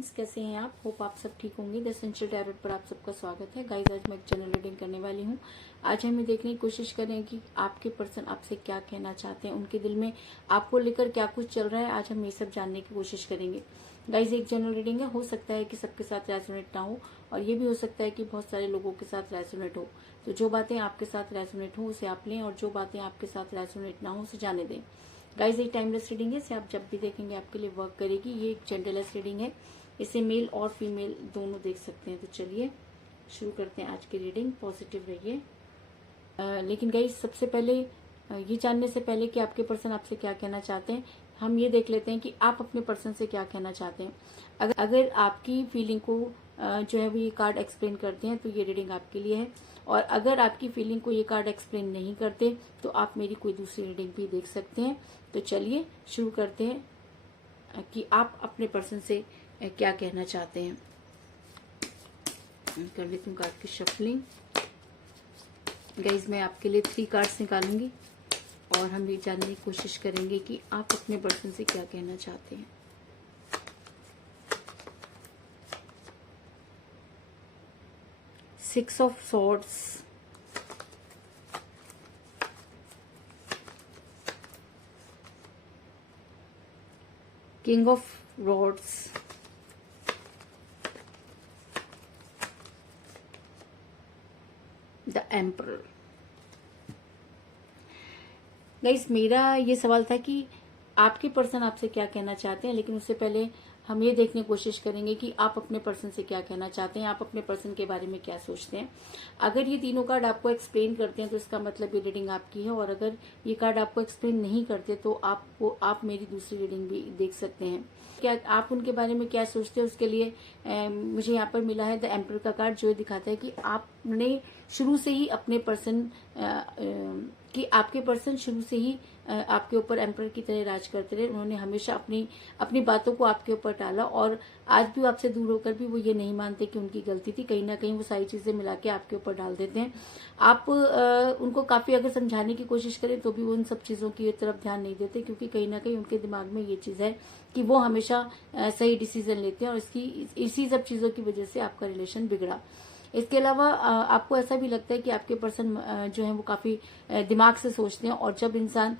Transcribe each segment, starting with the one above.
Friends, कैसे हैं आप? होप आप सब ठीक होंगे। द एसेंशियल टैरोट पर आप सबका स्वागत है। गाइस, आज मैं एक जनरल रीडिंग करने वाली हूँ। आज हम ये देखने की कोशिश करें कि आपके पर्सन आपसे क्या कहना चाहते हैं, उनके दिल में आपको लेकर क्या कुछ चल रहा है। आज हम ये सब जानने की कोशिश करेंगे। गाइस, एक जनरल रीडिंग है, हो सकता है कि सबके साथ रेजोनेट ना हो, और ये भी हो सकता है कि बहुत सारे लोगों के साथ रेजोनेट हो। तो जो बातें आपके साथ रेजोनेट हो उसे आप लें, और जो बातें आपके साथ रेजोनेट ना हो उसे जाने दें। गाइस, एक टाइमलेस रीडिंग है, इसे आप जब भी देखेंगे आपके लिए वर्क करेगी। ये एक जेंडरलेस रीडिंग है, इसे मेल और फीमेल दोनों देख सकते हैं। तो चलिए शुरू करते हैं आज की रीडिंग। पॉजिटिव रहिए। लेकिन गाइस, सबसे पहले ये जानने से पहले कि आपके पर्सन आपसे क्या कहना चाहते हैं, हम ये देख लेते हैं कि आप अपने पर्सन से क्या कहना चाहते हैं। अगर आपकी फीलिंग को जो है वो ये कार्ड एक्सप्लेन करते हैं तो ये रीडिंग आपके लिए है, और अगर आपकी फीलिंग को ये कार्ड एक्सप्लेन नहीं करते तो आप मेरी कोई दूसरी रीडिंग भी देख सकते हैं। तो चलिए शुरू करते हैं कि आप अपने पर्सन से क्या कहना चाहते हैं। कर लेती हूँ कार्ड की शफलिंग। गाइज, मैं आपके लिए 3 कार्ड्स निकालूंगी और हम ये जानने की कोशिश करेंगे कि आप अपने पर्सन से क्या कहना चाहते हैं। Six of swords, king of rods, the emperor. Guys, मेरा ये सवाल था कि आपके पर्सन आपसे क्या कहना चाहते हैं, लेकिन उससे पहले हम ये देखने की कोशिश करेंगे कि आप अपने पर्सन से क्या कहना चाहते हैं, आप अपने पर्सन के बारे में क्या सोचते हैं। अगर ये तीनों कार्ड आपको एक्सप्लेन करते हैं तो इसका मतलब ये रीडिंग आपकी है, और अगर ये कार्ड आपको एक्सप्लेन नहीं करते तो आप मेरी दूसरी रीडिंग भी देख सकते हैं। क्या आप उनके बारे में क्या सोचते हैं, उसके लिए मुझे यहाँ पर मिला है द एम्परर का कार्ड, जो दिखाता है कि आपने शुरू से ही अपने पर्सन कि आपके पर्सन शुरू से ही आपके ऊपर एम्परर की तरह राज करते रहे। उन्होंने हमेशा अपनी बातों को आपके ऊपर टाला, और आज भी आपसे दूर होकर भी वो ये नहीं मानते कि उनकी गलती थी। कहीं ना कहीं वो सारी चीजें मिला के आपके ऊपर डाल देते हैं। आप उनको काफी अगर समझाने की कोशिश करें तो भी वो उन सब चीजों की तरफ ध्यान नहीं देते, क्योंकि कहीं ना कहीं उनके दिमाग में ये चीज है कि वो हमेशा सही डिसीजन लेते हैं, और इसी सब चीजों की वजह से आपका रिलेशन बिगड़ा। इसके अलावा आपको ऐसा भी लगता है कि आपके पर्सन जो है वो काफी दिमाग से सोचते हैं, और जब इंसान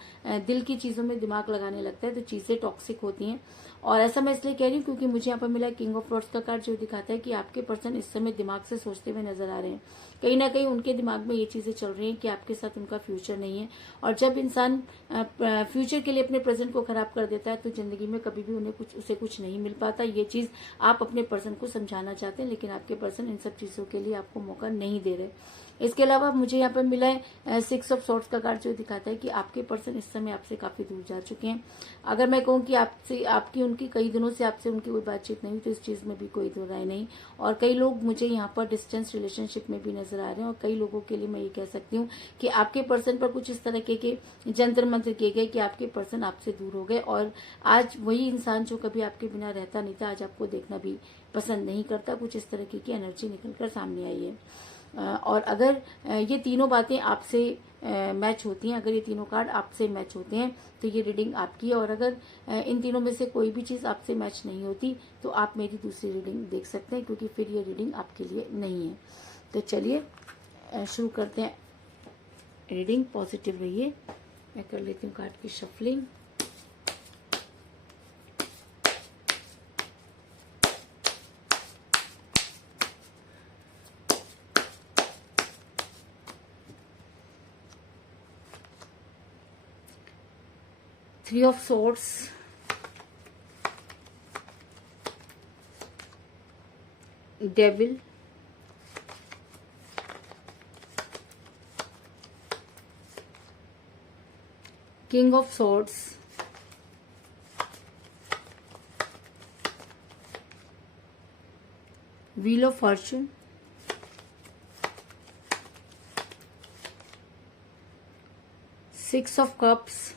दिल की चीजों में दिमाग लगाने लगता है तो चीजें टॉक्सिक होती हैं। और ऐसा मैं इसलिए कह रही हूँ क्योंकि मुझे यहाँ पर मिला किंग ऑफ रॉड्स का कार्ड, जो दिखाता है कि आपके पर्सन इस समय दिमाग से सोचते हुए नजर आ रहे हैं। कहीं ना कहीं उनके दिमाग में ये चीजें चल रही हैं कि आपके साथ उनका फ्यूचर नहीं है, और जब इंसान फ्यूचर के लिए अपने प्रेजेंट को खराब कर देता है तो जिंदगी में कभी भी उसे कुछ नहीं मिल पाता। ये चीज आप अपने पर्सन को समझाना चाहते हैं, लेकिन आपके पर्सन इन सब चीजों के लिए आपको मौका नहीं दे रहे। इसके अलावा मुझे यहाँ पर मिला है 6 ऑफ सॉर्ड्स का कार्ड, जो दिखाता है कि आपके पर्सन इस समय आपसे काफी दूर जा चुके हैं। अगर मैं कहूँ कि आपकी उनकी कई दिनों से आपसे उनकी कोई बातचीत नहीं हुई तो इस चीज में भी कोई दो राय नहीं। और कई लोग मुझे यहाँ पर डिस्टेंस रिलेशनशिप में भी नजर आ रहे हैं, और कई लोगों के लिए मैं ये कह सकती हूँ कि आपके पर्सन पर कुछ इस तरह के जंतर मंत्र किए गए कि आपके पर्सन आपसे दूर हो गए, और आज वही इंसान जो कभी आपके बिना रहता नहीं था आज आपको देखना भी पसंद नहीं करता। कुछ इस तरह की एनर्जी निकलकर सामने आई है। और अगर ये तीनों बातें आपसे मैच होती हैं, अगर ये तीनों कार्ड आपसे मैच होते हैं तो ये रीडिंग आपकी है, और अगर इन तीनों में से कोई भी चीज आपसे मैच नहीं होती तो आप मेरी दूसरी रीडिंग देख सकते हैं, क्योंकि फिर ये रीडिंग आपके लिए नहीं है। तो चलिए शुरू करते हैं रीडिंग। पॉजिटिव रहिए। मैं कर लेती हूँ कार्ड की shuffling. Three of Swords, Devil, King of Swords, Wheel of Fortune, Six of Cups,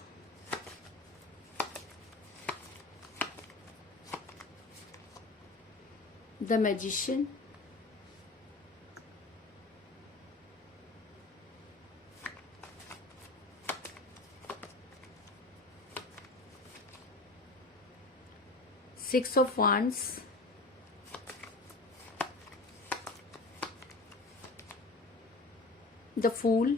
The Magician, Six of Wands, the fool,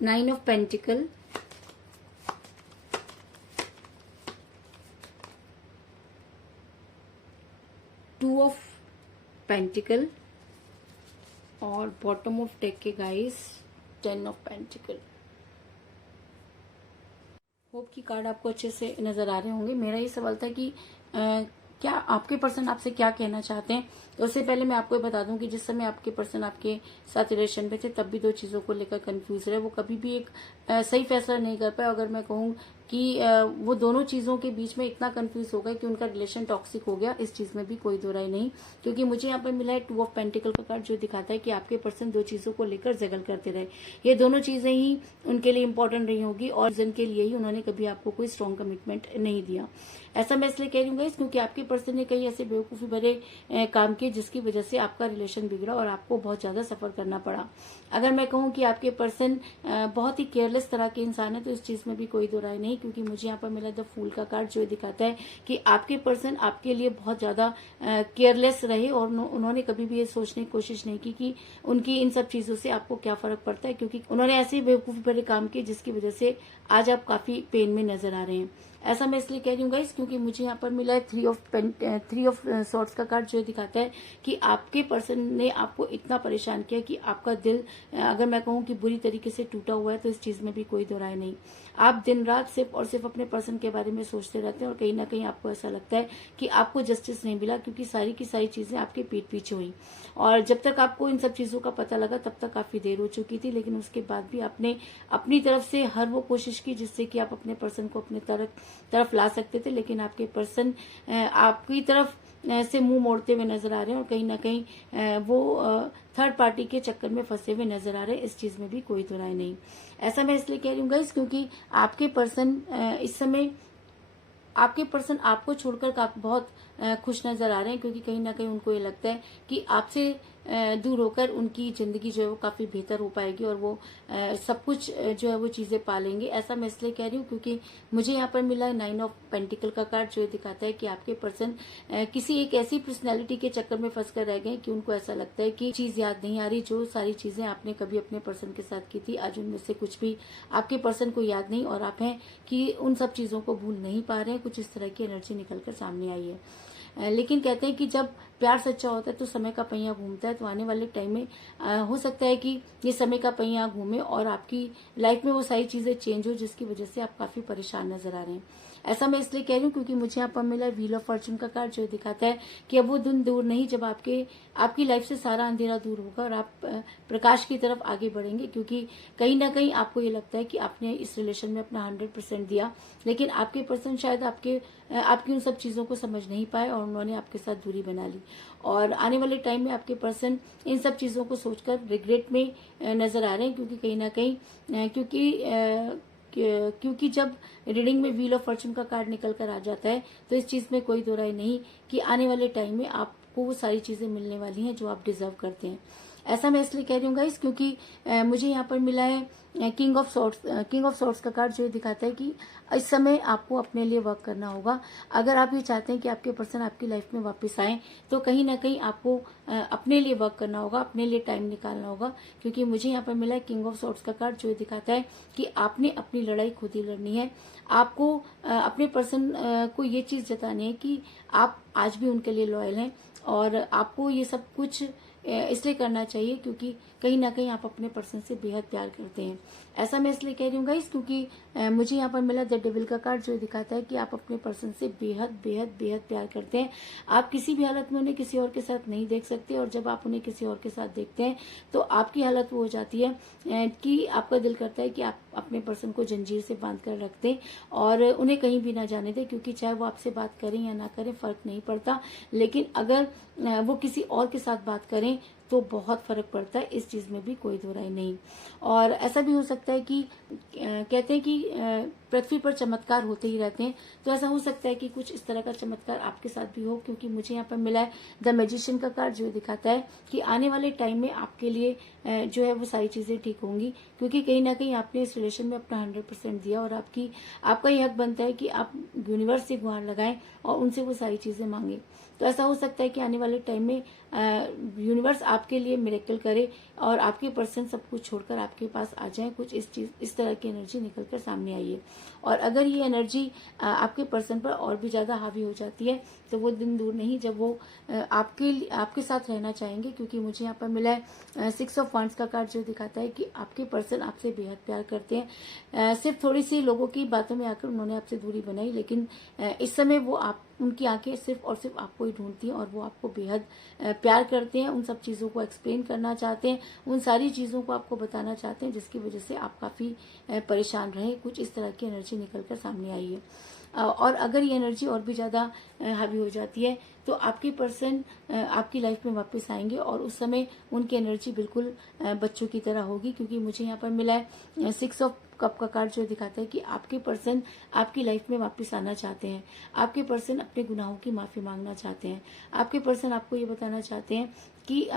nine of pentacle, two of pentacle और बॉटम ऑफ डेक के guys 10 of pentacle. Hope की card आपको अच्छे से नजर आ रहे होंगे। मेरा ये सवाल था कि क्या आपके पर्सन आपसे क्या कहना चाहते हैं। तो उससे पहले मैं आपको बता दूं कि जिस समय आपके पर्सन आपके साथ रिलेशन में थे तब भी दो चीजों को लेकर कंफ्यूज रहे। वो कभी भी एक सही फैसला नहीं कर पाए। अगर मैं कहूँ कि वो दोनों चीजों के बीच में इतना कंफ्यूज हो गया कि उनका रिलेशन टॉक्सिक हो गया, इस चीज में भी कोई दो राय नहीं। क्योंकि मुझे यहाँ पर मिला है 2 ऑफ पेंटिकल का कार्ड, जो दिखाता है कि आपके पर्सन दो चीजों को लेकर जगल करते रहे। ये दोनों चीजें ही उनके लिए इंपॉर्टेंट रही होगी और रीजन के लिए ही उन्होंने कभी आपको कोई स्ट्रॉन्ग कमिटमेंट नहीं दिया। ऐसा मैं इसलिए कह रही हूँ क्योंकि आपके पर्सन ने कई ऐसे बेवकूफी भरे काम किए जिसकी वजह से आपका रिलेशन बिगड़ा और आपको बहुत ज्यादा सफर करना पड़ा। अगर मैं कहूँ कि आपके पर्सन बहुत ही केयरलेस तरह के इंसान है तो इस चीज में भी कोई दो राय नहीं। क्योंकि मुझे यहाँ पर मिला द फूल का कार्ड, जो दिखाता है कि आपके पर्सन आपके लिए बहुत ज्यादा केयरलेस रहे और उन्होंने कभी भी ये सोचने की कोशिश नहीं की कि उनकी इन सब चीजों से आपको क्या फर्क पड़ता है। क्योंकि उन्होंने ऐसे बेवकूफी भरे काम किए जिसकी वजह से आज आप काफी पेन में नजर आ रहे हैं। ऐसा मैं इसलिए कह रही हूँ गाइस क्योंकि मुझे यहाँ पर मिला है 3 ऑफ सॉर्ड्स का कार्ड, जो दिखाता है कि आपके पर्सन ने आपको इतना परेशान किया कि आपका दिल, अगर मैं कहूँ कि बुरी तरीके से टूटा हुआ है, तो इस चीज में भी कोई दो राय नहीं। आप दिन रात सिर्फ और सिर्फ अपने पर्सन के बारे में सोचते रहते हैं और कहीं ना कहीं आपको ऐसा लगता है कि आपको जस्टिस नहीं मिला, क्योंकि सारी की सारी चीजें आपके पीठ पीछे हुई। और जब तक आपको इन सब चीजों का पता लगा तब तक काफी देर हो चुकी थी, लेकिन उसके बाद भी आपने अपनी तरफ से हर वो कोशिश की जिससे कि आप अपने पर्सन को अपने तरफ ला सकते थे। लेकिन आपके पर्सन आपकी तरफ से मुंह मोड़ते हुए नजर आ रहे हैं और कहीं ना कहीं वो थर्ड पार्टी के चक्कर में फंसे हुए नजर आ रहे हैं। इस चीज में भी कोई दो राय नहीं। ऐसा मैं इसलिए कह रही हूँ गाइस क्योंकि आपके पर्सन इस समय आपके पर्सन आपको छोड़कर बहुत खुश नजर आ रहे हैं। क्योंकि कहीं ना कहीं उनको ये लगता है कि आपसे दूर होकर उनकी जिंदगी जो है वो काफी बेहतर हो पाएगी और वो सब कुछ जो है वो चीजें पालेंगे। ऐसा मैं इसलिए कह रही हूँ क्योंकि मुझे यहाँ पर मिला है 9 ऑफ पेंटिकल का कार्ड, जो दिखाता है कि आपके पर्सन किसी एक ऐसी पर्सनैलिटी के चक्कर में फंस कर रह गए कि उनको ऐसा लगता है कि चीज याद नहीं आ रही। जो सारी चीजें आपने कभी अपने पर्सन के साथ की थी, आज उनमें से कुछ भी आपके पर्सन को याद नहीं और आप हैं कि उन सब चीजों को भूल नहीं पा रहे हैं। कुछ इस तरह की एनर्जी निकलकर सामने आई है। लेकिन कहते हैं कि जब प्यार सच्चा होता है तो समय का पहिया घूमता है। तो आने वाले टाइम में हो सकता है कि ये समय का पहिया घूमे और आपकी लाइफ में वो सारी चीजें चेंज हो जिसकी वजह से आप काफी परेशान नजर आ रहे हैं। ऐसा मैं इसलिए कह रही हूँ क्योंकि मुझे यहाँ पर मिला व्हील ऑफ फॉर्चून का कार्ड, जो दिखाता है कि अब वो दिन दूर नहीं जब आपकी लाइफ से सारा अंधेरा दूर होगा और आप प्रकाश की तरफ आगे बढ़ेंगे। क्योंकि कहीं ना कहीं आपको ये लगता है कि आपने इस रिलेशन में अपना 100% दिया, लेकिन आपके पर्सन शायद आपकी उन सब चीजों को समझ नहीं पाए और उन्होंने आपके साथ दूरी बना ली। और आने वाले टाइम में आपके पर्सन इन सब चीजों को सोचकर रिग्रेट में नजर आ रहे हैं। क्योंकि कहीं ना कहीं क्योंकि जब रीडिंग में व्हील ऑफ फॉर्चून का कार्ड निकल कर आ जाता है तो इस चीज में कोई दो राय नहीं कि आने वाले टाइम में आपको वो सारी चीजें मिलने वाली हैं जो आप डिजर्व करते हैं। ऐसा मैं इसलिए कह रही हूँ गाइस क्योंकि मुझे यहाँ पर मिला है किंग ऑफ सॉर्ड्स का कार्ड, जो दिखाता है कि इस समय आपको अपने लिए वर्क करना होगा। अगर आप ये चाहते हैं कि आपके पर्सन आपकी लाइफ में वापस आए तो कहीं ना कहीं आपको अपने लिए वर्क करना होगा, अपने लिए टाइम निकालना होगा। क्योंकि मुझे यहाँ पर मिला है किंग ऑफ सॉर्ड्स का कार्ड, जो दिखाता है कि आपने अपनी लड़ाई खुद ही लड़नी है। आपको अपने पर्सन को ये चीज जतानी है कि आप आज भी उनके लिए लॉयल हैं और आपको ये सब कुछ इसलिए करना चाहिए क्योंकि कहीं ना कहीं आप अपने पर्सन से बेहद प्यार करते हैं। ऐसा मैं इसलिए कह रही हूँ गाइस क्योंकि मुझे यहाँ पर मिला द डेविल का कार्ड, जो दिखाता है कि आप अपने पर्सन से बेहद बेहद बेहद प्यार करते हैं। आप किसी भी हालत में उन्हें किसी और के साथ नहीं देख सकते और जब आप उन्हें किसी और के साथ देखते हैं तो आपकी हालत वो हो जाती है कि आपका दिल करता है कि आप अपने पर्सन को जंजीर से बांध कर रख दें और उन्हें कहीं भी ना जाने दें। क्योंकि चाहे वो आपसे बात करें या ना करें फर्क नहीं पड़ता, लेकिन अगर वो किसी और के साथ बात करें तो बहुत फर्क पड़ता है, इस चीज में भी कोई दो राय नहीं। और ऐसा भी हो सकता है कि कहते हैं कि पृथ्वी पर चमत्कार होते ही रहते हैं, तो ऐसा हो सकता है कि कुछ इस तरह का चमत्कार आपके साथ भी हो, क्योंकि मुझे यहाँ पर मिला है द मैजिशियन का कार्ड, जो दिखाता है कि आने वाले टाइम में आपके लिए जो है वो सारी चीजें ठीक होंगी, क्योंकि कहीं ना कहीं आपने इस रिलेशन में अपना 100% दिया और आपका ये हक बनता है कि आप यूनिवर्स से गुहार लगाएं और उनसे वो सारी चीजें मांगे। तो ऐसा हो सकता है कि आने वाले टाइम में यूनिवर्स आपके लिए मिरेकल करे और आपके पर्सन सब कुछ छोड़कर आपके पास आ जाए, कुछ इस तरह की एनर्जी निकलकर सामने आई है। और अगर ये एनर्जी आपके पर्सन पर और भी ज्यादा हावी हो जाती है तो वो दिन दूर नहीं जब वो आपके साथ रहना चाहेंगे, क्योंकि मुझे यहाँ पर मिला है 6 ऑफ वांड्स का कार्ड, जो दिखाता है कि आपके पर्सन आपसे बेहद प्यार करते हैं। सिर्फ थोड़ी सी लोगों की बातों में आकर उन्होंने आपसे दूरी बनाई, लेकिन इस समय वो उनकी आंखें सिर्फ और सिर्फ आपको ही ढूंढती हैं और वो आपको बेहद प्यार करते हैं। उन सब चीजों को एक्सप्लेन करना चाहते हैं, उन सारी चीजों को आपको बताना चाहते हैं जिसकी वजह से आप काफी परेशान रहे। कुछ इस तरह की एनर्जी निकलकर सामने आई है। और अगर ये एनर्जी और भी ज्यादा हावी हो जाती है तो आपके पर्सन आपकी लाइफ में वापस आएंगे और उस समय उनकी एनर्जी बिल्कुल बच्चों की तरह होगी, क्योंकि मुझे यहाँ पर मिला है 6 ऑफ कप का कार्ड, जो दिखाता है कि आपके पर्सन आपकी लाइफ में वापस आना चाहते हैं। आपके पर्सन अपने गुनाहों की माफी मांगना चाहते हैं। आपके पर्सन आपको ये बताना चाहते हैं कि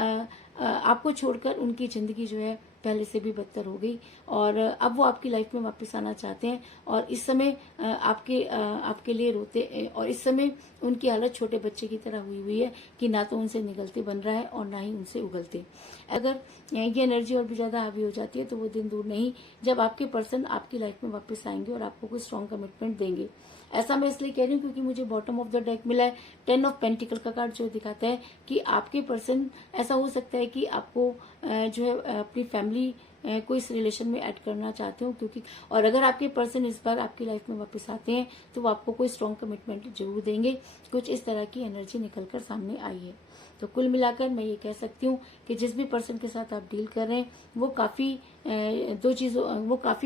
आपको छोड़कर उनकी जिंदगी जो है पहले से भी बदतर हो गई और अब वो आपकी लाइफ में वापस आना चाहते हैं और इस समय आपके लिए रोते और इस समय उनकी हालत छोटे बच्चे की तरह हुई है कि ना तो उनसे निगलते बन रहा है और ना ही उनसे उगलते। अगर ये एनर्जी और भी ज्यादा हावी हो जाती है तो वो दिन दूर नहीं जब आपके पर्सन आपकी लाइफ में वापस आएंगे और आपको कोई स्ट्रॉन्ग कमिटमेंट देंगे। ऐसा मैं इसलिए कह रही हूँ क्योंकि मुझे बॉटम ऑफ द डेक मिला है 10 ऑफ पेंटिकल का कार्ड, जो दिखाता है कि आपके पर्सन ऐसा हो सकता है कि आपको जो है अपनी फैमिली को इस रिलेशन में ऐड करना चाहते हो, क्योंकि और अगर आपके पर्सन इस बार आपकी लाइफ में वापस आते हैं तो वो आपको कोई स्ट्रॉन्ग कमिटमेंट जरूर देंगे। कुछ इस तरह की एनर्जी निकलकर सामने आई है। तो कुल मिलाकर मैं ये कह सकती हूँ कि जिस भी पर्सन के साथ आप डील कर रहे हैं वो काफी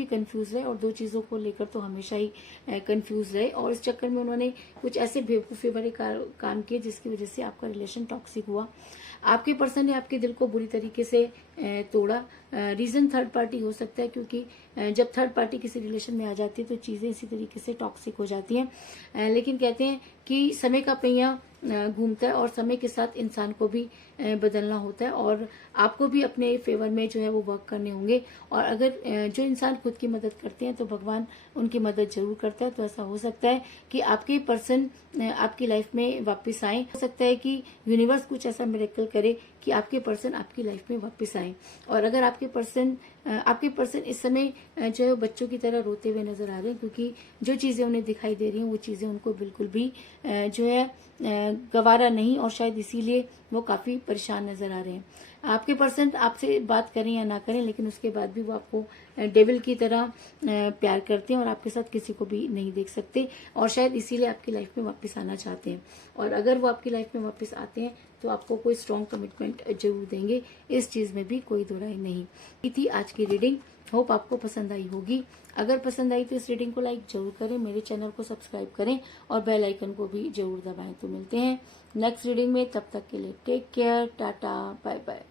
कंफ्यूज है और दो चीजों को लेकर तो हमेशा ही कंफ्यूज रहे और इस चक्कर में उन्होंने कुछ ऐसे बेवकूफी भरे काम किए जिसकी वजह से आपका रिलेशन टॉक्सिक हुआ। आपके पर्सन ने आपके दिल को बुरी तरीके से तोड़ा। रीजन थर्ड पार्टी हो सकता है, क्योंकि जब थर्ड पार्टी किसी रिलेशन में आ जाती है तो चीजें इसी तरीके से टॉक्सिक हो जाती हैं। लेकिन कहते हैं कि समय का पहिया घूमता है और समय के साथ इंसान को भी बदलना होता है और आपको भी अपने फेवर में जो है वो वर्क करने होंगे। और अगर जो इंसान खुद की मदद करते हैं तो भगवान उनकी मदद जरूर करता है। तो ऐसा हो सकता है कि आपके पर्सन आपकी लाइफ में वापस आए। हो सकता है कि यूनिवर्स कुछ ऐसा मिरेकल करे कि आपके पर्सन आपकी लाइफ में वापस आए। और अगर आपके पर्सन इस समय जो है बच्चों की तरह रोते हुए नजर आ रहे हैं, क्योंकि जो चीजें उन्हें दिखाई दे रही हैं वो चीजें उनको बिल्कुल भी जो है गवारा नहीं और शायद इसीलिए वो काफी परेशान नजर आ रहे हैं। आपके पर्सन आपसे बात करें या ना करें, लेकिन उसके बाद भी वो आपको डेविल की तरह प्यार करते हैं और आपके साथ किसी को भी नहीं देख सकते और शायद इसीलिए आपकी लाइफ में वापस आना चाहते हैं। और अगर वो आपकी लाइफ में वापस आते हैं तो आपको कोई स्ट्रॉन्ग कमिटमेंट जरूर देंगे, इस चीज में भी कोई दो राय नहीं। ये थी आज की रीडिंग। होप आपको पसंद आई होगी। अगर पसंद आई तो इस रीडिंग को लाइक जरूर करें, मेरे चैनल को सब्सक्राइब करें और बेल आइकन को भी जरूर दबाएं। तो मिलते हैं नेक्स्ट रीडिंग में, तब तक के लिए take care, tata, bye bye.